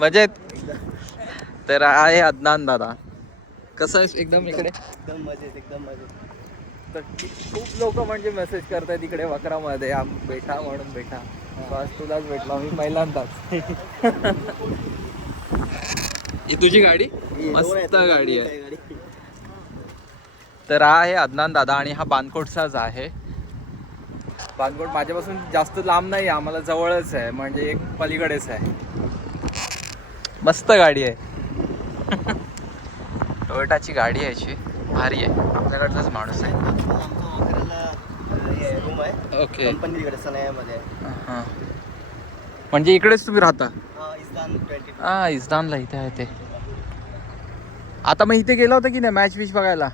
मजेत. तर आहे अदनान दादा. कसं आहे एकदम इकडे? एकदम मजेत एकदम मजेत. तर खूप लोक म्हणजे मेसेज करतायत इकडे वक्रामध्ये आम बेटा म्हणून बेटा. आज तुलाच भेटला मी पहिल्यांदाच. ही तुझी गाडी? मस्त गाडी आहे. तर हा आहे अदनान दादा आणि हा बानकोटचाच आहे. बानकोट माझ्यापासून जास्त लांब नाही आम्हाला जवळच आहे म्हणजे एक पलीकडेच आहे. मस्त गाडी आहे. टोयोटाची गाडी आहे याची. भारी आहे. आपल्याकडचाच माणूस आहे. रूम आहे ओके हां. म्हणजे इकडेच तुम्ही राहता? हा हा इस्तानला इथे आहे ते. आता मग इथे गेला होता की नाही मॅच विच बघायला?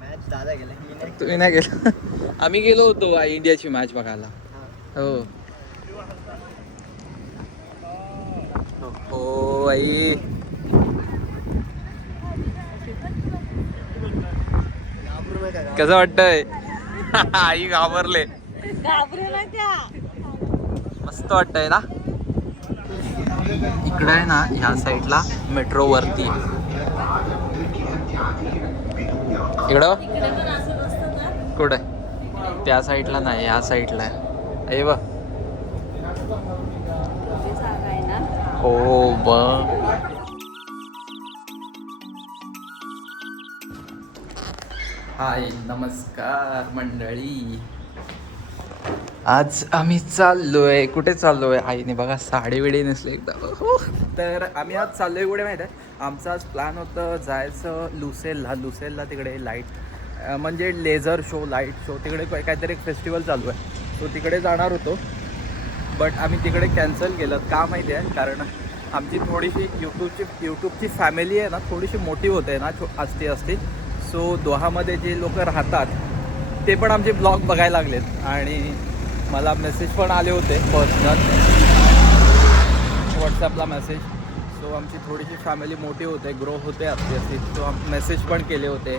मॅच दादा गेले मी नाही तुम्ही नाही गेला? आम्ही गेलो होतो इंडियाची मॅच बघायला. हा. हो आई. कसं वाटतंय? आई घाबरले. मस्त वाटतंय ना? इकडं आहे ना ह्या साईडला मेट्रो वरती. इकडं? कुठं? त्या साईडला नाही ह्या साईडला आहे. बघ. ना हो हाय नमस्कार मंडळी. आज आम्ही चाललोय. कुठे चाललोय? आईने बघा साडी विडी नेसली एकदा. हो. तर आम्ही आज चाललोय कुठे माहीत आहे? आमचा आज प्लॅन होतं जायचं लुसेलला. लुसेलला तिकडे लाइट म्हणजे लेझर शो लाइट शो तिकडे काय- काहीतरी एक फेस्टिवल चालू आहे. तो तिकडे जाणार होतो. बट आम्ही तिकडे कॅन्सल केलं. का माहिती आहे? कारण आमची थोडीशी यूट्यूबची यूट्यूबची फॅमिली आहे ना थोडीशी मोठी होते ना छो असती असती. सो दोहामध्ये जे लोक राहतात ते पण आमचे ब्लॉग बघायला लागलेत. आणि मला मेसेज पण आले होते पर्सनल व्हॉट्सॲपला मेसेज सो आमची थोडीशी फॅमिली मोठी होते ग्रो होते असते असते सो मेसेज पण केले होते.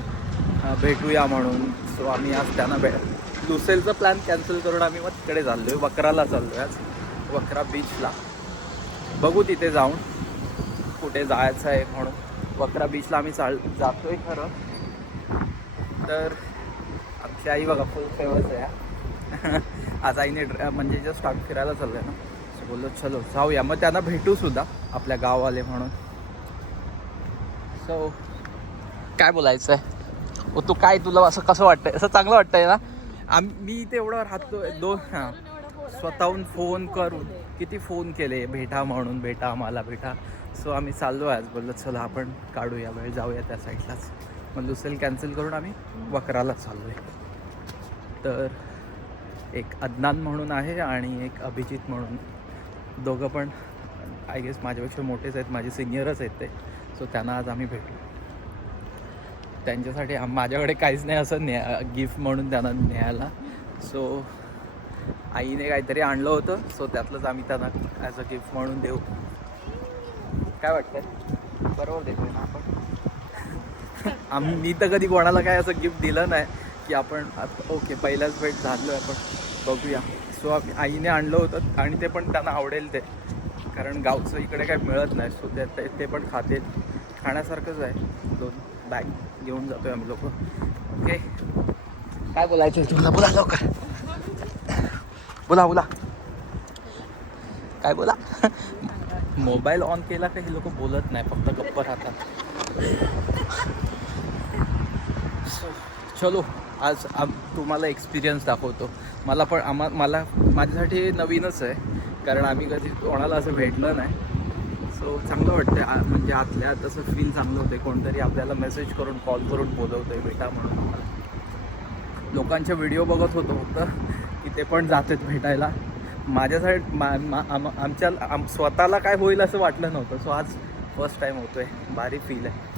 भेटूया म्हणून. सो आम्ही आज त्यांना भेट लुसेलचा प्लॅन कॅन्सल करून आम्ही मग तिकडे चाललो आहे वक्राला चाललो आहे आज. वक्रा बीचला. बघू तिथे जाऊन कुठे जायचं आहे म्हणून. वक्रा बीचला आम्ही चाल जातो आहे खरं. तर आमची आई बघा फुल फेमस आहे आज आईने ड्र- म्हणजे जस्ट आम्ही फिरायला चाललं आहे ना. सो बोललो चलो जाऊया. मग त्यांना भेटू सुद्धा आपल्या गाववाले म्हणून. सो काय बोलायचं आहे ओ तू काय तुला असं कसं वाटतंय? असं चांगलं वाटतंय ना? आम्ही मी इथे एवढं राहतो दोन हां. स्वतःहून फोन करून किती फोन केले भेटा म्हणून भेटा आम्हाला भेटा. सो आम्ही चाललो आहे आज बोललो चला आपण काढूया वेळ जाऊया त्या साईडलाच मग लुसेल कॅन्सल करून आम्ही वक्राला चाललो आहे तर एक अदनान म्हणून आहे आणि एक अभिजित म्हणून. दोघं पण आय गेस माझ्यापेक्षा मोठेच आहेत माझे सिनियरच आहेत ते. सो त्यांना आज आम्ही भेटू त्यांच्यासाठी माझ्याकडे काहीच नाही असं न्या गिफ्ट म्हणून त्यांना न्यायला. सो आईने काहीतरी आणलं होतं सो त्यातलंच आम्ही त्यांना ॲज अ गिफ्ट म्हणून देऊ. काय वाटतंय? बरोबर देतोय ना आपण? आम्ही मी तर कधी कोणाला काय असं गिफ्ट दिलं नाही की आपण आता ओके पहिल्याच भेट झालो आहे आपण बघूया. सो आम्ही आईने आणलं होतं आणि ते पण त्यांना आवडेल ते. कारण गावचं इकडे काय मिळत नाही सो ते ते- ते पण खाते खाण्यासारखंच आहे. दोन बॅग घेऊन जातोय आम्ही लोक. ओके काय बोलायचं तुला बोला लवकर. बोला बोला. काय बोला? मोबाईल ऑन केला का हे लोक बोलत नाही फक्त गप्प राहतात. चलो आज आम तुम्हाला एक्सपिरियन्स दाखवतो. मला पण आम्हा मला माझ्यासाठी नवीनच आहे कारण आम्ही कधी कोणाला असं भेटलं नाही. सो चांगलं वाटतं म्हणजे आतल्या आत असं फील चांगलं होतं कोणतरी आपल्याला मेसेज करून कॉल करून बोलवतो आहे भेटा म्हणून आम्हाला. लोकांचे व्हिडिओ बघत होतो फक्त. ते पण जातात भेटायला. माझ्यासाठी मा मा आम आमच्या आम स्वतःला काय होईल असं वाटलं नव्हतं. सो आज फर्स्ट टाईम होतो आहे भारी फील आहे.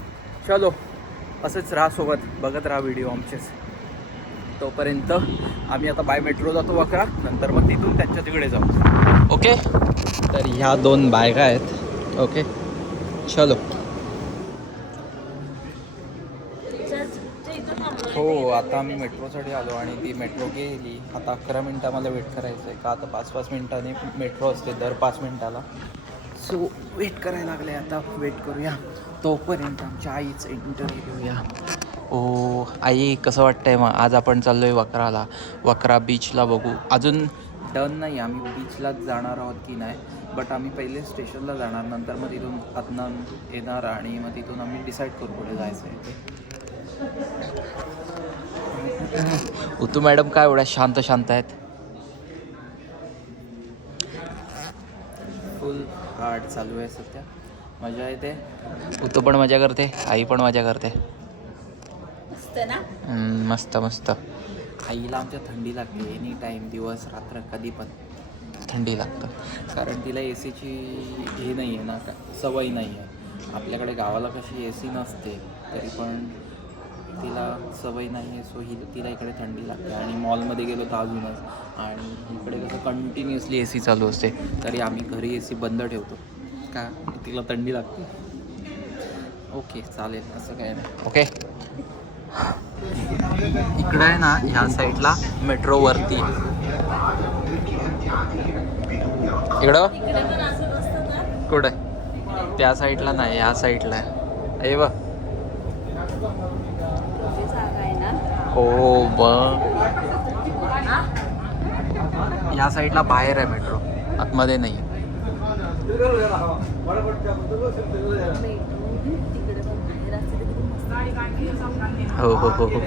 चलो असंच राहा सोबत. बघत राहा व्हिडिओ आमचेच. तोपर्यंत आम्ही आता बाय मेट्रो जातो वकरा नंतर मग तिथून त्यांच्या तिकडे जाऊ. ओके तर ह्या दोन बायका आहेत. ओके चलो. हो आता आम्ही मेट्रोसाठी आलो आणि ती मेट्रो गेली. आता अकरा मिनटं मला वेट करायचं आहे का आता पाच पाच मिनटांनी मेट्रो असते दर पाच मिनटाला. सो वेट करायला लागले आता. वेट करूया. तोपर्यंत आमच्या आईचं इंटरव्ह्यू घेऊया. ओ आई कसं वाटतंय मग? आज आपण चाललोय वक्राला. वक्रा बीचला बघू. अजून डन नाही. आम्ही बीचलाच जाणार आहोत की नाही? बट आम्ही पहिले स्टेशनला जाणार. नंतर मग तिथून आतनं येणार आणि मग तिथून आम्ही डिसाईड करू कुठे जायचं आहे ते. उतू मॅडम काय एवढ्या शांत शांत आहेत? फुल हार्ड चालू आहे सध्या. मजा येते. उतू पण मजा करते आई पण मजा करते. मस्त ना? हम्म, मस्त मस्त. आईला आमच्या थंडी लागते. एनी टाईम दिवस रात्र कधी पण. थंडी लागतं. कारण तिला ए सीची हे नाही आहे ना का सवय नाही आहे आपल्याकडे गावाला कशी ए सी नसते तरी पण तिला सवय नाही आहे सो ही तिला इकडे थंडी लागते. आणि मॉलमध्ये गेलो तर अजूनच. आणि इकडे कसं कंटिन्युअसली ए सी चालू असते. तरी आम्ही घरी ए सी बंद ठेवतो. का? तिला थंडी लागते. ओके चालेल. असं काय नाही. ओके इकडे आहे ना ह्या साईडला मेट्रो वरती इकडं? बघ. इकडे पण असं असतं का? कुठे? त्या साईडला नाही ह्या साईडला आहे. बघ कुठे जागा आहे ना हो ब. ह्या साईडला बाहेर आहे मेट्रो आतमध्ये नाही. हो हो हो हो.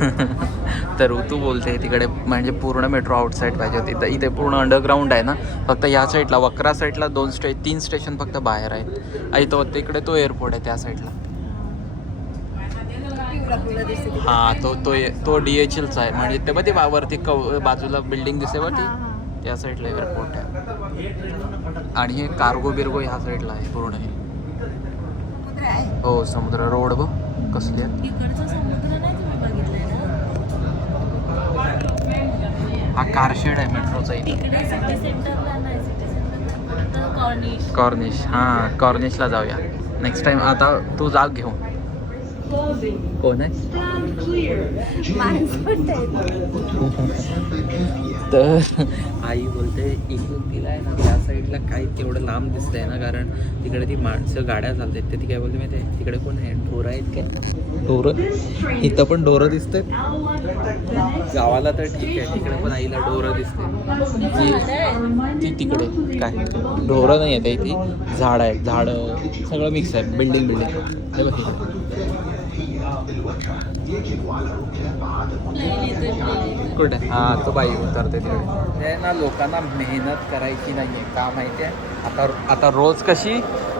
तर ऋतू बोलते तिकडे म्हणजे पूर्ण मेट्रो आउटसाईड पाहिजे होती. तर इथे पूर्ण अंडरग्राऊंड आहे ना. फक्त या साईडला वक्रा साईडला दोन स्टे तीन स्टेशन फक्त बाहेर आहेत. आणि तो तिकडे तो एअरपोर्ट आहे त्या साईडला पिवळा पिवळा दिसते तिकडे. हा तो तो तो डी एच एलचा आहे. म्हणजे ते बघ ते वरती कव बाजूला बिल्डिंग दिसते बघ हा, ती. त्या साईडला एअरपोर्ट आहे. आणि हे कार्गो बिर्गो ह्या साईडला आहे पूर्ण हे. आहे. हो समुद्र रोड बघ कसले ना? हा कारशेड आहे मेट्रोचा इथे. कॉर्निश कॉर्निश हां कॉर्निशला जाऊया. नेक्स्ट टाइम आता तू जाग घेऊन. कोण आहे तर आई बोलते इकडून तिला आहे ना त्या साईडला काही तेवढं लांब दिसतंय ना कारण तिकडे ती माणसं गाड्या चालतात. तर ती काय बोलते माहिती आहे तिकडे कोण आहे? ढोरं आहेत काय? ढोरं? इथं पण ढोरं दिसतात गावाला तर ठीक आहे. तिकडे पण आईला ढोरं दिसते ती ती तिकडे काय? ढोरं नाही आहेत इथे झाड आहेत. झाडं सगळं मिक्स आहे बिल्डिंग बिल्डिंग. कुठे? हा तो बाई उतरते तिकडे. ते ना लोकांना मेहनत करायची नाही आहे का माहिती आहे आता आता रोज कशी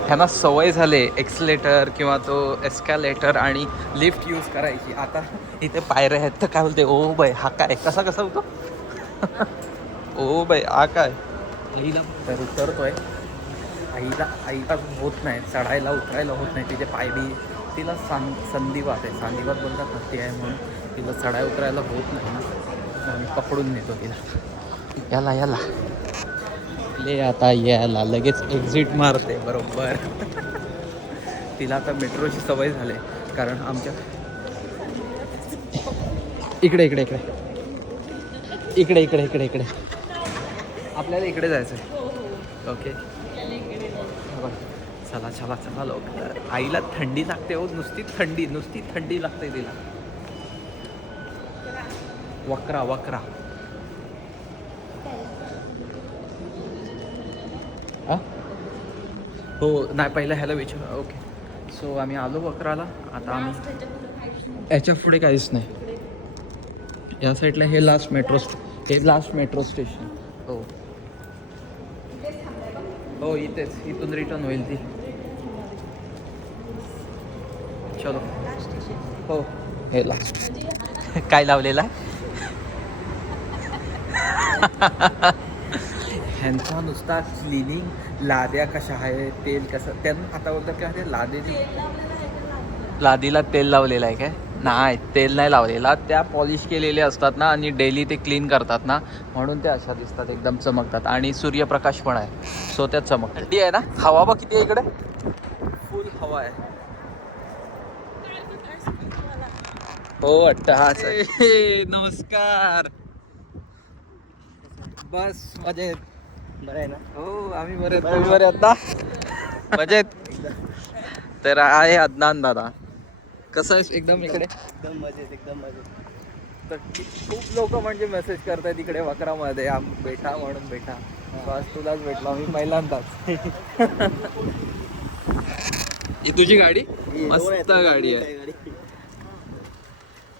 ह्यांना सवय झाले एक्सलेटर किंवा तो एस्कॅलेटर आणि लिफ्ट यूज करायची. आता इथे पायऱ्या आहेत तर काय बोलते? ओ बाय हा काय? कसा कसा होतो? ओ बाय हा काय? आईला तर उतरतोय. आईला आईला होत नाही चढायला उतरायला होत नाही तिचे पाय बी तिला सां संधिवात आहे. संधिवात बोलतात ना ते आहे म्हणून तिला चढाई उतरायला होत नाही ना. मी पकडून नेतो तिला. याला याला. ले आता याला लगेच एक्झिट मारते बरोबर. तिला आता मेट्रोची सवय झाली कारण आमच्या इकडे इकडे इकडे. इकडे इकडे इकडे इकडे. आपल्याला इकडे जायचं आहे ओके. चला चला चला लवकर. आईला थंडी लागते हो नुसती थंडी नुसती थंडी लागते तिला. वक्रा वक्रा. हो नाही पहिलं ह्याला विचार ओके. सो आम्ही आलो वक्राला आता आम्ही याच्यापुढे काहीच नाही. या साईडला हे लास्ट मेट्रो हे लास्ट मेट्रो स्टेशन हो. हो इथेच इथून रिटर्न होईल ती. चलो. हो. हे काय लावलेला? ह्यांचा नुसता क्लिनिंग लाद्या कशा आहे तेल कसं त्यांना आता बोलतात काय ते लादेची लादीला तेल लावलेलं आहे काय? नाही तेल नाही लावलेला. त्या पॉलिश केलेल्या असतात ना आणि डेली ते क्लीन करतात ना म्हणून ते अशा दिसतात एकदम चमकतात. आणि सूर्यप्रकाश पण आहे. सो त्यात चमक थंडी आहे ना? हवा बघ किती आहे इकडे? फुल हवा आहे. हो अट्टहास नमस्कार. बस मजेत. बरं आहे ना? हो आम्ही बरे तुम्ही बरे आता मजेत. तर आहे अदनान दादा. कसं आहे एकदम इकडे? एकदम मजेत एकदम मजेत. तर खूप लोक म्हणजे मेसेज करतायत इकडे वक्रामध्ये. आम बेटा म्हणून बेटा. आज तुलाच भेटलो. मी पहिल्यांदाच ही तुझी गाडी? मस्त गाडी आहे.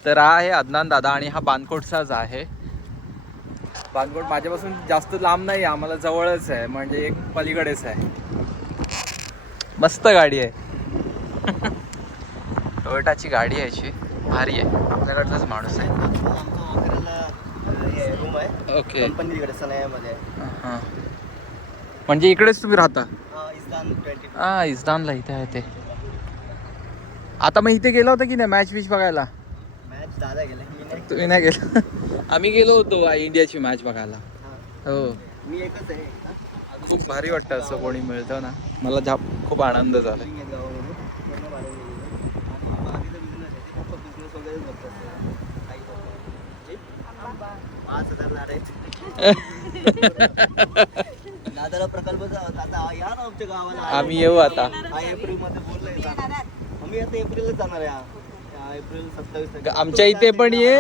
तर हा आहे अदनान दादा आणि हा बानकोटचाच आहे. बानकोट माझ्यापासून जास्त लांब नाही आम्हाला जवळच आहे म्हणजे एक पलीकडेच आहे. मस्त गाडी आहे. टोयोटाची गाडी आहे याची. भारी आहे. आपल्याकडचाच माणूस आहे. ओके. हां. म्हणजे इकडेच तुम्ही राहता? हा हा इस्तानला इथे आहे ते. आता मग इथे गेला होता की नाही मॅच विच बघायला? दादा गेले. मी नाही. तुम्ही नाही गेला? आम्ही गेलो होतो इंडियाची मॅच बघायला. हा. मी एकच आहे. खूप भारी वाटतं असं कोणी मिळतं ना. मला जा खूप आनंद झाला. पाच हजार झाड आहेत. दादाला प्रकल्प जा- दादा या ना आमच्या गावाला. आम्ही येऊ आता. एप्रिलमध्ये बोललोय. आम्ही आता एप्रिलला जाणार आहे. एप्रिल सत्तावीस तारखेला. आमच्या इथे पण ये.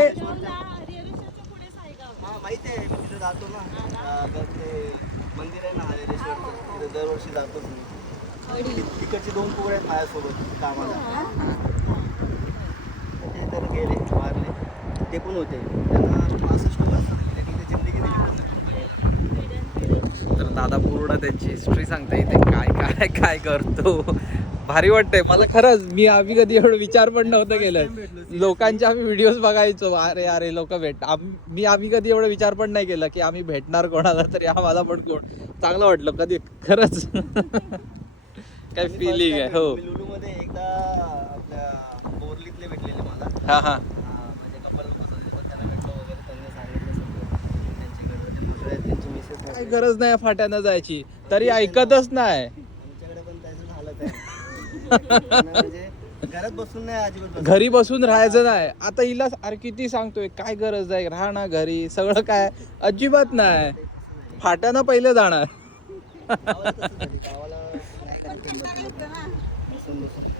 हा माहिती आहे मी तिथे जातो ना. ते मंदिर आहे ना हरेश्वरचं. तिथे दरवर्षी जातोच मी. तिकडचे दोन पोरं आहेत माझ्यासोबत कामाला. ते तर गेले वारले ते पण होते. त्यांना पासष्ट वर्ष. तर दादा पूर्ण त्यांची हिस्ट्री सांगता इथे. काय काय काय करतो. भारी वाटतंय. मला खरंच मी आम्ही कधी एवढं विचार पण नव्हतं केलं. लोकांचे आम्ही व्हिडिओज बघायचो. अरे अरे लोक भेट मी आम्ही कधी एवढं विचार पण नाही केला की आम्ही भेटणार कोणाला तरी आम्हाला पण कोण. चांगलं वाटलं कधी खरंच. काय फिलिंग आहे हो. मी लुलूमध्ये एकदा आपल्या बोरलीतले भेटलेले मला. हा हा. हा, म्हणजे कपल लोकच होते पण त्यांना भेटलो वगैरे त्यांनी सांगितलं सगळं. त्यांच्याकडे ते दुसरे आहेत, त्यांची मिसेस काही गरज नाही फाट्यानं जायची. तरी ऐकतच नाही आमच्याकडे पण त्याचं हालत आहे त्यांना म्हणजे घरात बसून नाही अजिबात. घरी बसून राहायचं नाही. आता हिला अरे किती सांगतोय काय गरज आहे? राहा ना घरी. सगळं काय? अजिबात नाही. फाट्यानं पहिले जाणार. गावाला नाही करायचं. बसून बसून.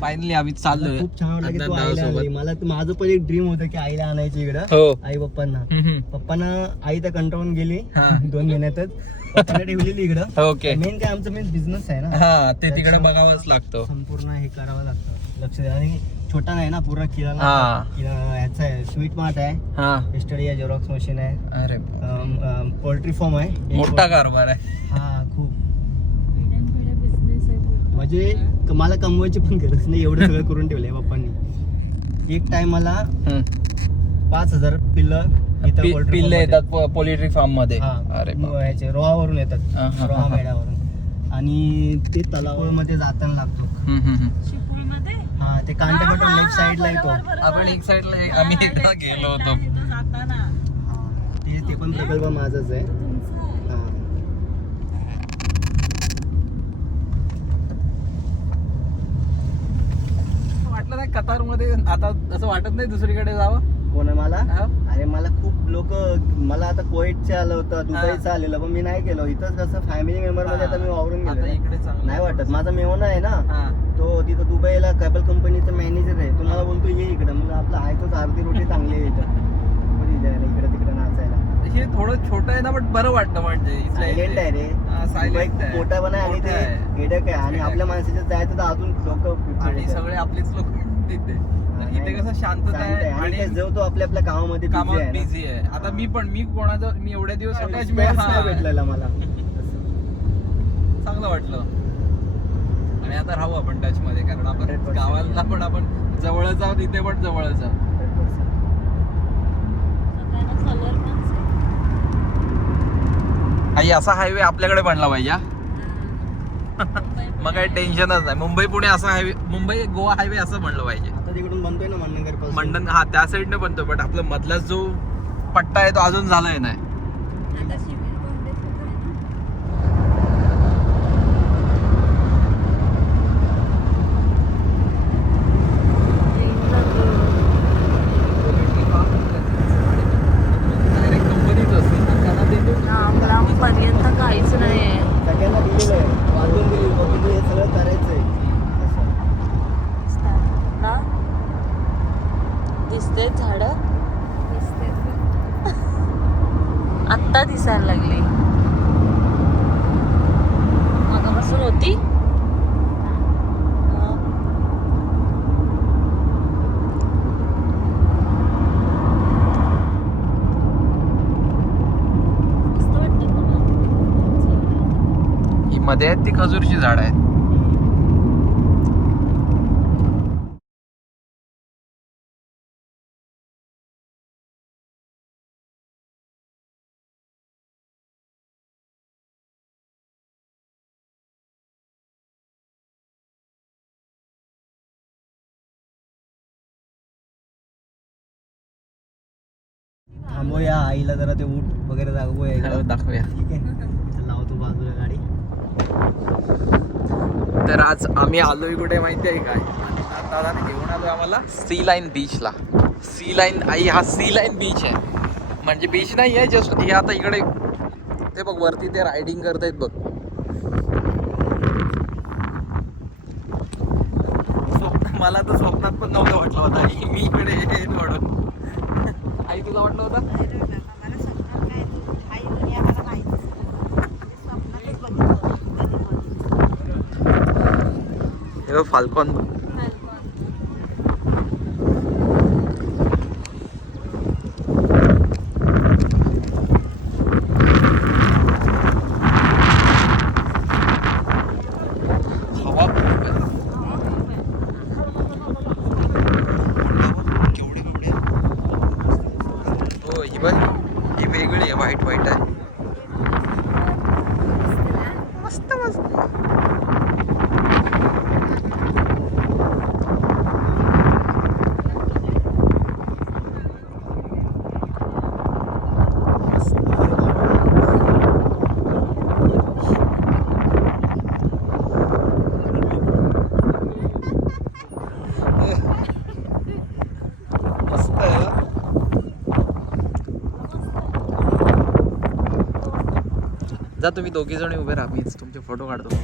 फायनली आम्ही चाललोय. खूप छान वाटलं की तू आईला. आणली. मला तर माझं पण एक ड्रीम होतं की आईला आणायची इकडं. हो. आई पप्पांना हम्म, पप्पांना आई तर कंटाळून गेली. हा. दोन महिन्यातच. ठेवलेली इकडं. ओके मेन काय आमचं मेन बिझनेस आहे ना. हा ते तिकडे बघावंच लागतं. संपूर्ण हे करावं लागतं. लक्ष द्या. आणि छोटा नाही ना पूर्ण किराणा हा. किराणा ह्याचा आहे. स्वीट मार्ट आहे. हा. एस्टडी आहे झेरॉक्स मशीन आहे. अरे पोल्ट्री फार्म आहे. मोठा कारभार आहे. हा. म्हणजे मला कमवायची पण गरज नाही एवढं सगळं करून ठेवलंय पप्पांनी एक टायमाला. पाच हजार पिल्लं पिल्ले येतात पोल्ट्री फार्ममध्ये हा अरे ह्याचे रोहावरून येतात रोहा. मेळ्यावरून. आणि ते तलावामध्ये जाताना लागतो. हा ते कांटेकटून लेफ्ट साईडला येतो. आपण एक साईडला आम्ही एकदा गेलो होतो. हा. ते ते पण प्रकल्प माझाच आहे हा. वाटलं नाही कतारमध्ये आता असं वाटत नाही दुसरीकडे जावं. कोण मला? हा? अरे मला खूप लोक मला आता कोविडचे आलं होतं दुबईचं आलेलं पण मी नाही गेलो. इथंच कसं फॅमिली मेंबरमध्ये आता मी वावरून आता गेलो इकडे चांगलं नाही वाटत. माझा मेहना आहे ना हा. तो तिथं दुबईला कॅबल कंपनीचा मॅनेजर आहे. तुम्हाला बोलतो ये इकडं. म्हणजे आपलं आहे तोच आरती रोटी चांगली आहे इथं. कोणी जायला इकडे तिकडे नाचायला. हे थोडं छोटं आहे ना बट बरं वाटतं म्हणजे. सायलेंट. आहे रे. मोठा पण आहे. आणि ते. हेडक आहे. आणि. आपल्या माणसाच्या जायचं तर अजून लोक आणि सगळे आपलेच लोक. तिथे. तर इथे कसं शांतता आहे आणि जो तो आपल्या आपल्या कामामध्ये कामात. बिझी आहे. आता मी पण मी कोणाचं मी एवढ्या दिवस हा. भेटलेला मला. चांगलं वाटलं. आणि आता राहू आपण टच मध्ये कारण आपण 100% गावाला पण आपण जवळच आहोत इथे पण जवळच आहोत. आई असा हायवे आपल्याकडे बनला पाहिजे हा? मग काही टेन्शनच नाही. मुंबई पुणे असा हायवे मुंबई गोवा हायवे असं म्हणलं पाहिजे. आता तिकडून बनतोय ना मंडन हा त्या साईडने बनतो बट आपला मधला जो पट्टा आहे तो अजून झालाय नाही Direct कंपनीच मध्ये आहेत ती खजूरची झाड आहेत. थांबूया आईला जरा ते ऊट वगैरे दाखवूया. हो, दाखवूया. ठीक आहे. लावतो बाजूला गाडी. तर आज आम्ही आलोय कुठे माहिती आहे काय? दादाने घेऊन आलोय आम्हाला सी लाईन बीचला सी लाईन आई हा सी लाईन बीच आहे. म्हणजे बीच नाही आहे जस्ट हे आता इकडे ते बघ वरती ते रायडिंग करतायत बघ. मला तर स्वप्नात पण नव्हतं वाटलं होतं मी इकडे म्हणून. आई तुला वाटलं होतं मला स्वप्नात काय तू आई दुनिया मला माहितीच नाही. स्वप्नातच बघितलं कधी हे फाल्कॉन. हो ही वेगळी आहे व्हाईट व्हाईट आहे जा तुम्ही दोघी जण उभे राहा मीच तुमचे फोटो काढतो.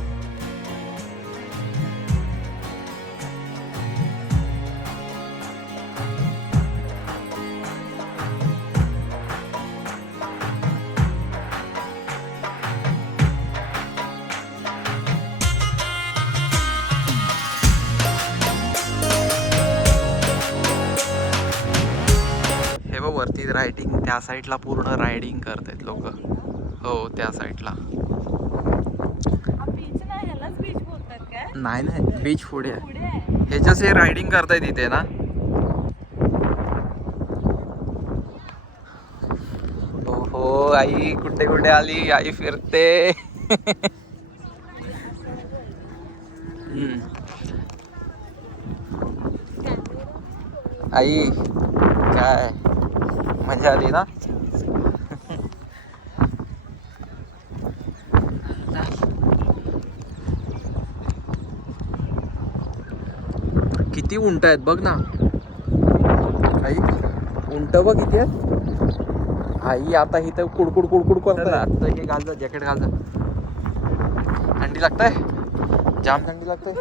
हे बघ वरती रायडिंग त्या साईडला पूर्ण रायडिंग करतायत लोक. हो त्या साईडला नाही नाही बीच पुढे ह्याच्याच हे रायडिंग करतायत इथे ना. हो आई कुठे कुठे आली? आई फिरते. आई काय? मजा आली ना? किती उंट आहेत बघ ना. आई उंट बघ किती आहेत आई आता इथं कुडकुड कुडकुड करत आता हे घाल जा जॅकेट घाल जा. थंडी लागताय? जाम थंडी लागते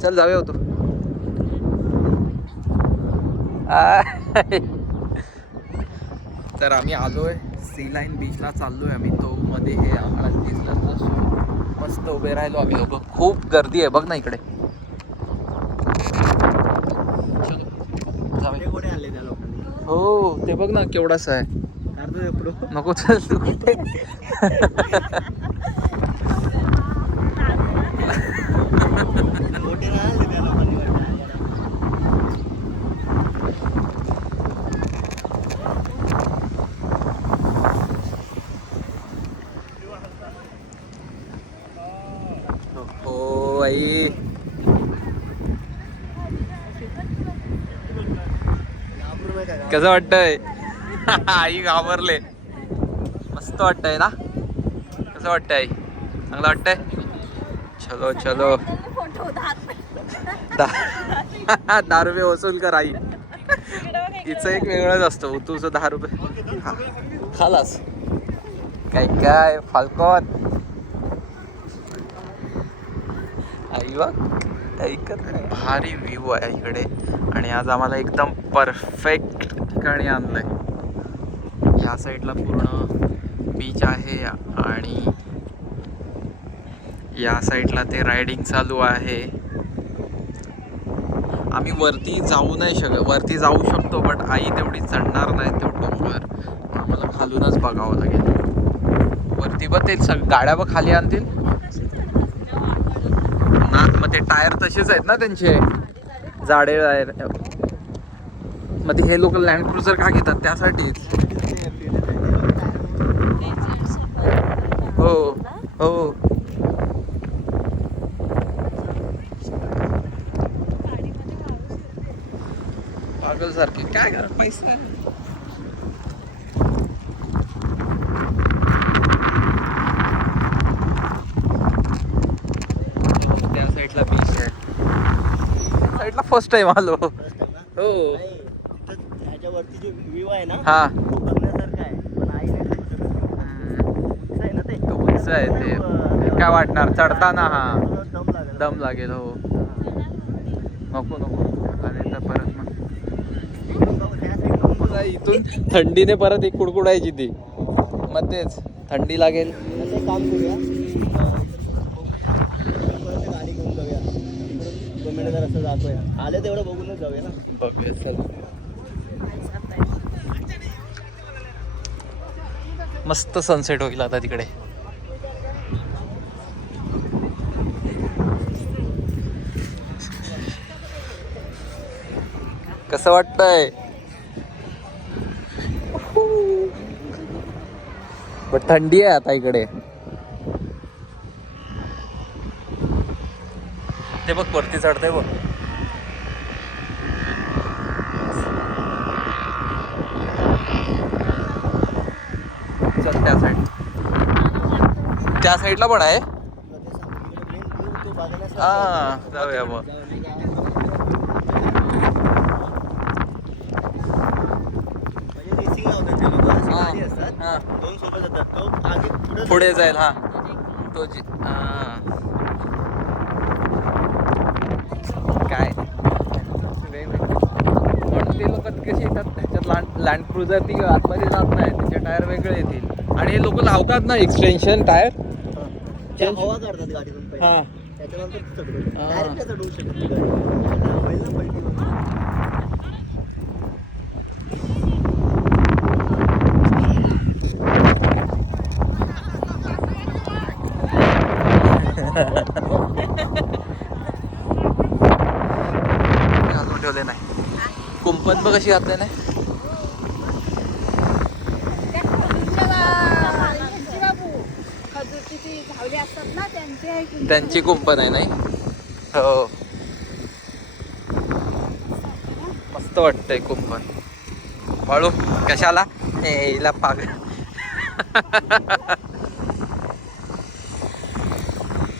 चल जाऊया होतो. तर आम्ही आलोय सी लाईन बीचला चाललोय आम्ही. तो मध्ये हे आम्हाला दिसलं मस्त उभे राहिलो आम्ही लोक खूप गर्दी आहे बघ ना इकडे चलो, जाऊया. ते कोणी आणले त्या लोकांनी हो ते बघ ना केवढासा आहे. नको चल तू कुठे मोठे नाही आणले त्या लोकांनी वाटतं. हो आई घाबरू नका का? कसं वाटतंय? आई घाबरले. मस्त वाटतंय ना? कसं वाटतंय आई? चांगलं वाटतंय? चलो चलो. दहा रुपये वसूल कर आई. हिचं एक वेगळंच असतं. तुझं दहा रुपये. खालास. काय काय? फाल्कॉन. आई बघ ऐकत भारी व्ह्यू आहे इकडे. आणि आज आम्हाला एकदम परफेक्ट ठिकाणी आणलंय. या साईडला पूर्ण बीच आहे आणि या साईडला ते रायडिंग चालू आहे. आम्ही वरती जाऊ नाही शकत वरती जाऊ शकतो बट आई तेवढी चढणार नाही तो डोंगर. आम्हाला खालूनच बघावं लागेल. वरती बघ ते सग गाड्या बघ खाली आणतील. ना मग ते टायर तसेच आहेत ना त्यांचे? जाडे टायर. मग ते हे लोक लँड क्रुझर का घेतात त्यासाठी? हो हो. पागल सारखी काय करा पैसा त्या साईडला बीच आहे. साईडला फर्स्ट टाइम आलो. हो नाही, तिथं ह्याच्यावरती जो व्ह्यू आहे ना? हा. आहे. पण ना ते? तो उंच आहे ते. काय वाटणार? चढताना हा. दम लागेल. दम लागेल हो. नको नको. तर परत मग. इथून थंडीने परत एक कुडकुडायची ती मग तेच थंडी लागेल. काम करूया. गाडी घेऊन जाऊया. आले तेवढं बघूनच जाऊया ना. बघूया चला. मस्त सनसेट होईल आता तिकडे. कसं वाटतंय? पण थंडी आहे आता इकडे. ते बघ वरती चढते बघ चल त्या साईड त्या साईडला पण आहे. हा जाऊया मग. हा. पुढे जाईल हा. तो जी हा. काय? ते लोक कशी येतात? त्याच्यात लँड लँड क्रुझर ती आतमध्ये जात नाही त्याचे टायर वेगळे येतील. आणि हे लोक लावतात ना एक्सटेन्शन टायर त्या हवा काढतात गाडीतून पहिले. हा त्याच्यानंतर चढवतात. हा. Direct नाही चढवू शकत ती गाडी. ना. अजून ठेवले नाही कुंपण बघ कशी घातले नाही खजूरची ती झावली असतात ना त्यांची आहे कुंपण आहे नाही? हो. मस्त वाटतंय कुंपण. बाळू कशाला? हिला पाग.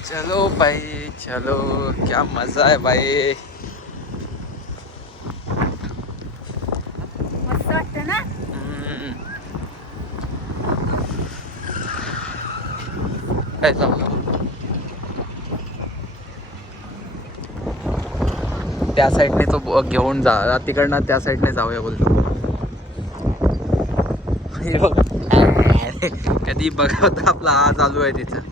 चलो भाई चलो. क्या मजा है भाई. काय चाललं? त्या साईडने तो घेऊन जा तिकडनं त्या साईडने जाऊया बोलतो. कधी बघत आपला हा चालू आहे तिथं.